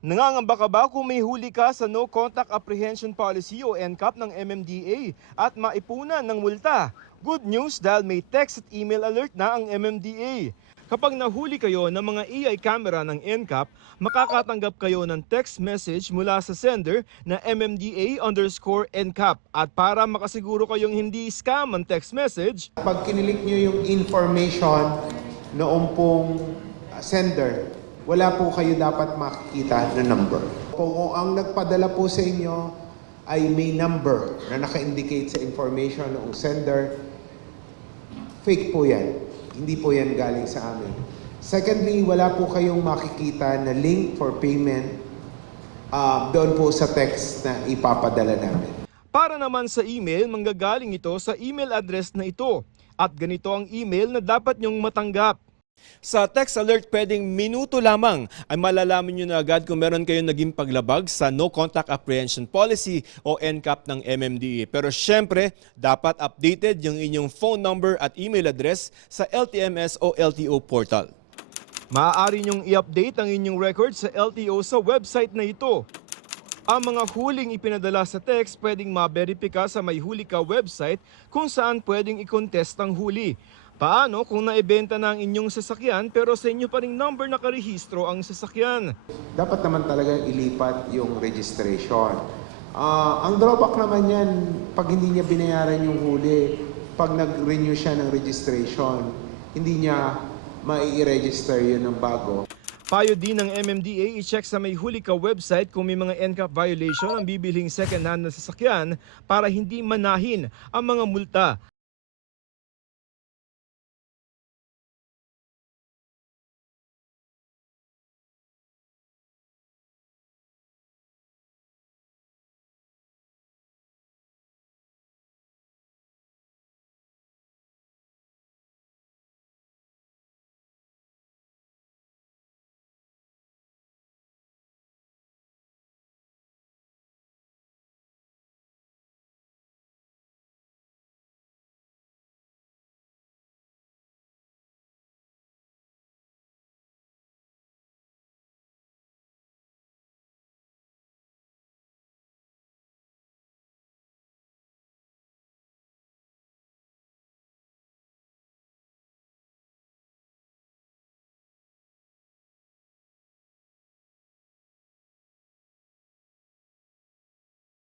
Nangangamba ka ba kung may huli ka sa No Contact Apprehension Policy o NCAP ng MMDA at maipunan ng multa? Good news dahil may text at email alert na ang MMDA. Kapag nahuli kayo ng mga AI camera ng NCAP, makakatanggap kayo ng text message mula sa sender na MMDA_NCAP. At para makasiguro kayong hindi scam ang text message, pag kinilik nyo yung information noong pong sender, wala po kayo dapat makikita na number. Kung ang nagpadala po sa inyo ay may number na naka-indicate sa information noong sender, fake po yan. Hindi po yan galing sa amin. Secondly, wala po kayong makikita na link for payment doon po sa text na ipapadala namin. para naman sa email, manggagaling ito sa email address na ito. At ganito ang email na dapat nyong matanggap. Sa text alert, pwedeng minuto lamang ay malalaman nyo na agad kung meron kayong naging paglabag sa No Contact Apprehension Policy o NCAP ng MMDA. Pero syempre, dapat updated yung inyong phone number at email address sa LTMS o LTO portal. Maaari nyong i-update ang inyong record sa LTO sa website na ito. Ang mga huling ipinadala sa text pwedeng ma-verify sa May Huli Ka website kung saan pwedeng i-contest ang huli. Paano kung naibenta na ang inyong sasakyan pero sa inyo pa ring number nakarehistro ang sasakyan? Dapat naman talaga ilipat yung registration. Ang drawback naman yan, pag hindi niya binayaran yung huli, pag nag-renew siya ng registration, hindi niya mai-register yun ng bago. Payo din ng MMDA, i-check sa May Huli Ka website kung may mga NCAP violation ang bibilhing second-hand na sasakyan para hindi manahin ang mga multa.